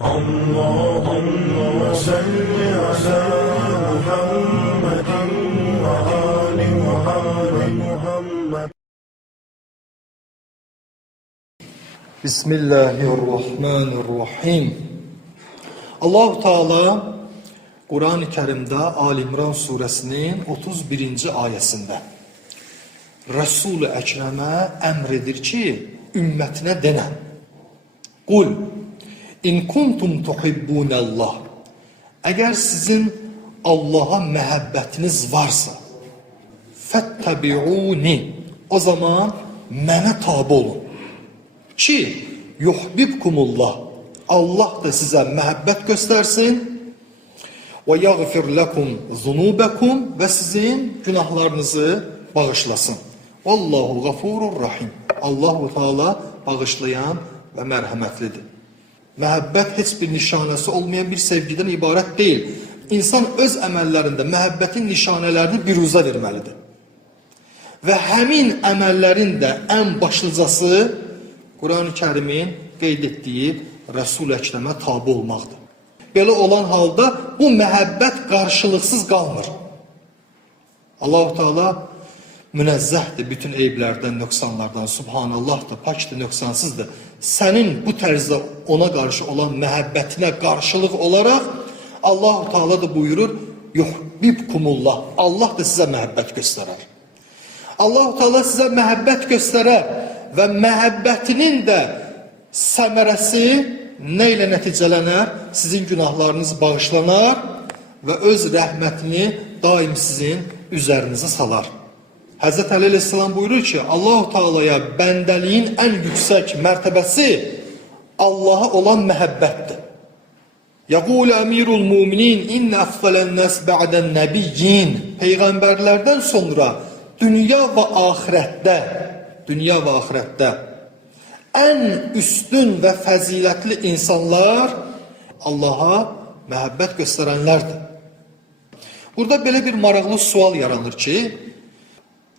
اللهم صل على محمد وآل محمد. Bismillahirrahmanirrahim. Allah-u Teala Kur'an-ı Kerim'de Ali İmran suresinin 31. ayesinde Resul-i Ekrem'e emredir ki ümmetine denen. Kul in kuntum tuhibbunallah. Eğer sizin Allah'a mehabbetiniz varsa fettebi'uni, o zaman mene tabi olun. Ki yuhbibkumullah, Allah da size mehabbet göstersin. Ve yaghfir lekum zunubekum, ve sizin günahlarınızı bağışlasın. Vallahu gafurur rahim. Allahu Teala bağışlayan ve merhametlidir. Mehabbet hiçbir nişanesi olmayan bir sevgiden ibaret değil. İnsan öz əməllərində məhəbbətin nişanələrini biruzə verməlidir. Və həmin əməllərin də ən başlıcası Kur'an-ı Kerimin qeyd etdiyi Resul-i Ekrem'e tabi olmaqdır. Belə olan halda bu məhəbbət qarşılıqsız qalmır. Allah-u Teala münezzəhdir bütün eyblərdən, nöqsanlardan, subhanallahdır, pakdır, nöqsansızdır. Sənin bu tərzdə ona qarşı olan məhəbbətinə qarşılıq olaraq Allah-u Teala da buyurur, yuhbibkumullah, Allah da sizə məhəbbət göstərər. Allah-u Teala sizə məhəbbət göstərər və məhəbbətinin də səmərəsi nə ilə nəticələnər? Sizin günahlarınız bağışlanar və öz rəhmətini daim sizin üzərinizə salar. Həzrət Əli Aleyhisselam buyurur ki, Allah-u Teala'ya bəndəliyin ən yüksək mərtəbəsi Allah'a olan məhəbbətdir. Yəqul əmirul müminin innə əfqələn nəs bə'dən nəbiyyin. Peyğəmbərlərdən sonra dünya və axirətdə ən üstün və fəzilətli insanlar Allah'a məhəbbət göstərənlərdir. Burada belə bir maraqlı sual yaranır ki,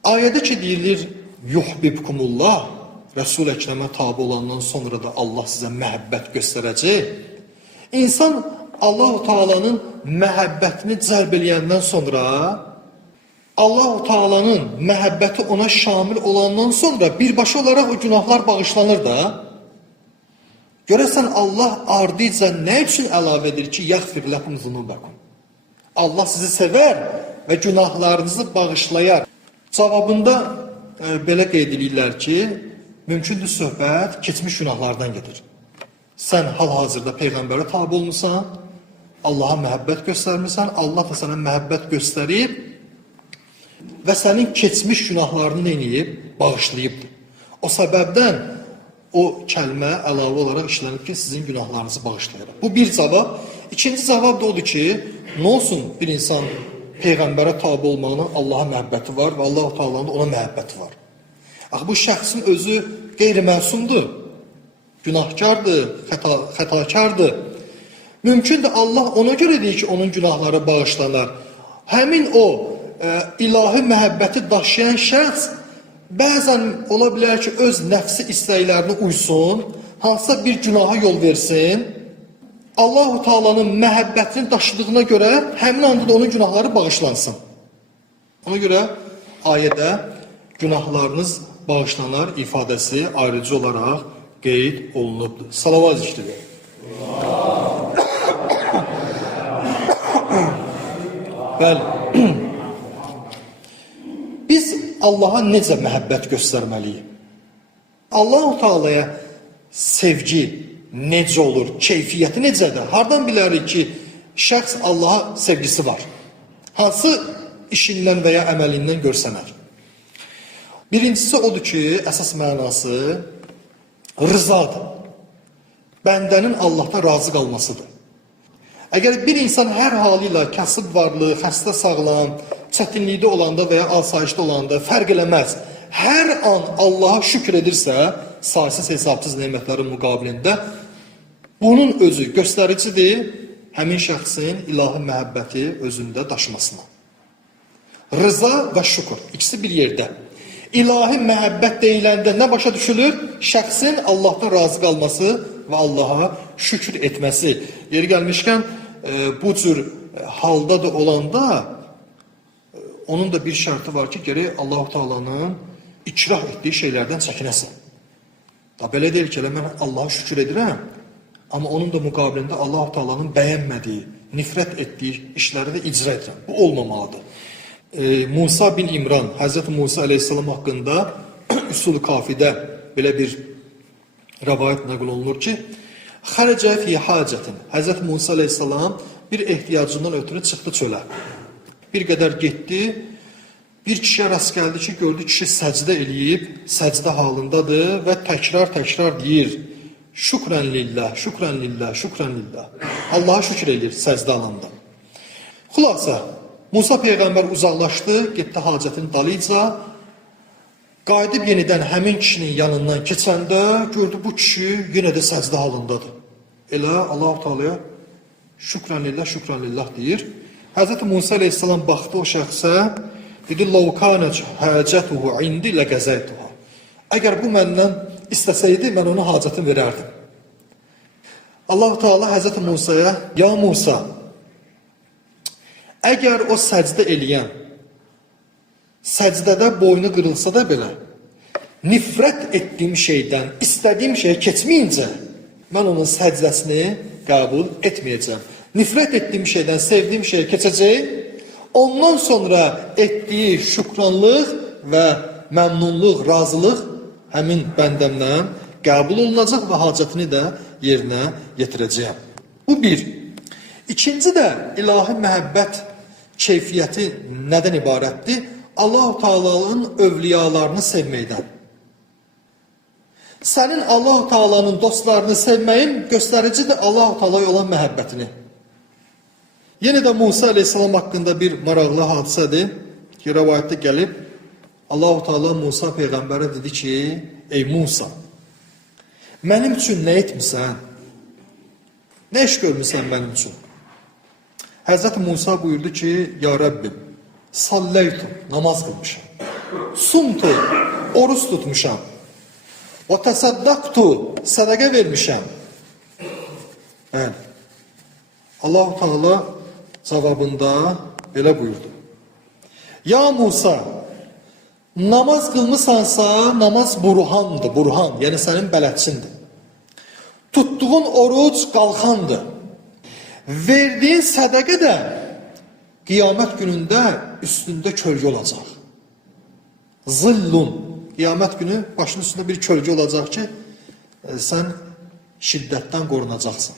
ayədə ki deyilir, yuhbibkumullah, Resul-i Ekrem'e tabi olandan sonra da Allah sizə məhəbbət göstərəcək. İnsan Allah-u Teala'nın məhəbbətini cəlb eləyəndən sonra, Allah-u Teala'nın məhəbbəti ona şamil olandan sonra birbaşa olaraq o günahlar bağışlanır da. Görəsən Allah ardıca nə üçün əlavə edir ki, yəğfir ləkum zunubəkum? Allah sizi sevər və günahlarınızı bağışlayar. Cavabında belə qeyd edirlər ki, mümkündür söhbət keçmiş günahlardan gedir. Sən hal-hazırda Peyğəmbərə tabi olmuşsan, Allah'a məhəbbət göstərmirsən, Allah da sənə məhəbbət göstərib və sənin keçmiş günahlarını eləyib, bağışlayıbdır. O səbəbdən o kəlmə əlavə olaraq işlənib ki, sizin günahlarınızı bağışlayaraq. Bu bir cavab. İkinci cavab da odur ki, nə olsun bir insan Peyğəmbərə tabi olmağının Allah'a məhəbbəti var və Allah-u Teala'nın da ona məhəbbəti var. Axı bu şəxsin özü qeyri-məsumdur, günahkardır, xətakardır. Mümkündür Allah ona görə deyir ki, onun günahları bağışlanar. Həmin o ilahi məhəbbəti daşıyan şəxs bəzən ola bilər ki, öz nəfsi istəklərini uysun, hansısa bir günaha yol versin. Allah-u Teala'nın məhəbbətini daşıdığına görə həmin anda da onun günahları bağışlansın. Ona görə ayədə günahlarınız bağışlanar ifadəsi ayrıcı olaraq qeyd olunubdur. Salavat işlidir. Bəli. Biz Allah'a necə məhəbbət göstərməliyik? Allah-u Teala'ya sevgi necə olur, keyfiyyəti necədir? Hardan bilərik ki, şəxs Allah'a sevgisi var? Hansı işindən və ya əməlindən görsənər? Birincisi odur ki, əsas mənası rızadır. Bəndənin Allah'ta razı qalmasıdır. Əgər bir insan hər halıyla kasıb varlığı, xəstə sağlam, çətinlikdə olanda və ya asayişdə olanda fərq eləməz. Hər an Allah'a şükür edirsə, saysız hesabsız nemətlərin müqabilində bunun özü göstəricidir həmin şəxsin ilahi məhəbbəti özündə daşımasına. Rıza və şükür, ikisi bir yerdə. İlahi məhəbbət deyiləndə nə başa düşülür? Şəxsin Allah'tan razı qalması və Allah'a şükür etməsi. Yeri gəlmişkən bu cür halda da olanda onun da bir şərti var ki, gərək Allah-u Teala'nın ikrah etdiyi şeylərdən çəkinəsən. Da belə deyil ki, elə mən Allah'a şükür edirəm, amma onun da müqabilində Allah-u Teala'nın bəyənmədiyi, nifrət etdiyi işləri də icra edirəm. Bu olmamalıdır. Musa bin İmran, Hz. Musa aleyhisselam haqqında Üsul-u Kafidə belə bir rəvayət nəql olunur ki, xərəcə fi hacətin. Hz. Musa aleyhisselam bir ehtiyacından ötürü çıxdı çölə. Bir qədər getdi, bir kişiyə rast gəldi ki, gördü kişi səcdə eləyib, səcdə halındadır və təkrar deyir, şükrən lillah, şükrən lillah, şükrən lillah. Allaha şükür edir səcdə alanda. Xülasə, Musa Peyğəmbər uzaqlaşdı, getdi hacətin dalıyca, qayıdıb yenidən həmin kişinin yanından keçəndə gördü bu kişi yenə də səcdə halındadır. Elə Allah-u Teala'ya şükrən lillah deyir. Hz. Musa aleyhisselam baxdı o şəxsə, dedi, لَوْ كَانَ حَاجَتُهُ عِنْدِ لَقَزَيْتُهَا. Əgər bu məndən istəsəydi, mən ona hacətini verərdim. Allah-u Teala Hz. Musa'ya, ya Musa, əgər o səcdə eləyən, səcdədə boynu qırılsa da belə, nifrət etdiyim şeydən, istədiyim şeye keçməyincə, mən onun səcdəsini qəbul etməyəcəm. Nifrət etdiyim şeydən, sevdiyim şeye keçəcək, ondan sonra etdiyi şükranlıq və məmnunluq, razılıq həmin bəndəmdən qəbul olunacaq və hacətini də yerinə yetirəcəyəm. Bu bir. İkinci də ilahi məhəbbət keyfiyyəti nədən ibarətdir? Allah-u Teala'nın övliyalarını sevməkdən. Sənin Allah-u Teala'nın dostlarını sevməyin göstəricidir Allah-u Teala'ya olan məhəbbətini. Yenə də Musa aleyhisselam haqqında bir maraqlı hadisədir ki, rəvayətdə gəlib, Allah-u Teala Musa Peyğəmbərə dedi ki, ey Musa, mənim üçün nə etmirsən? Nə iş görmüsən mənim üçün? Hz. Musa buyurdu ki, ya Rabbim, salləytum, namaz qılmışam, sumtu, oruç tutmuşam, və təsaddaqtu, sədəqə vermişəm. Yəni, Allah-u Teala cavabında belə buyurdu. Ya Musa, namaz qılmısansa, namaz burhandır, burhan, yəni sənin bələdçindir. Tutduğun oruc qalxandır. Verdiyin sədəqə də qiyamət günündə üstündə kölgə olacaq. Zillun, qiyamət günü başının üstündə bir kölgə olacaq ki, sən şiddətdən qorunacaqsın.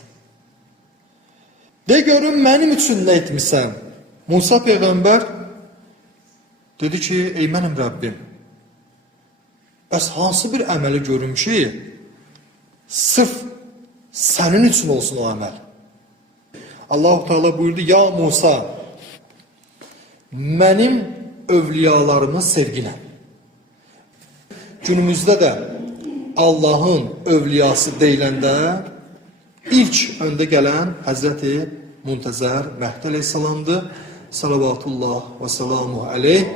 De görün, mənim üçün nə etmişsən? Musa Peyğəmbər dedi ki, ey mənim Rəbbim, bəs hansı bir əməli görüm ki, sırf sənin üçün olsun o əməl? Allah-u Teala buyurdu, ya Musa, mənim övliyalarımı sevginə. Günümüzdə də Allahın övliyası deyiləndə ilk öndə gələn Həzrəti Muntəzər Məhdi aleyhissalamdır. Salavatullah və selamu aleyh.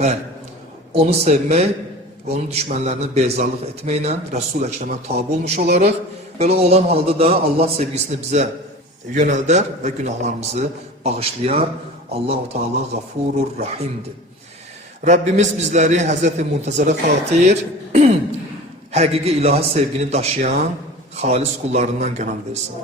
Bəli, onu sevmək və onun düşmənlərinə beyzarlıq etməklə Rəsul Əkrəmə tabi olmuş olaraq, belə olan halda da Allah sevgisini bizə yönəldər və günahlarımızı bağışlayar. Allah-u Teala Gafurur Rahimdir. Rəbbimiz bizləri Həzrəti Muntəzərə xatir həqiqi ilahi sevgini daşıyan xalis kullarından qərar versin.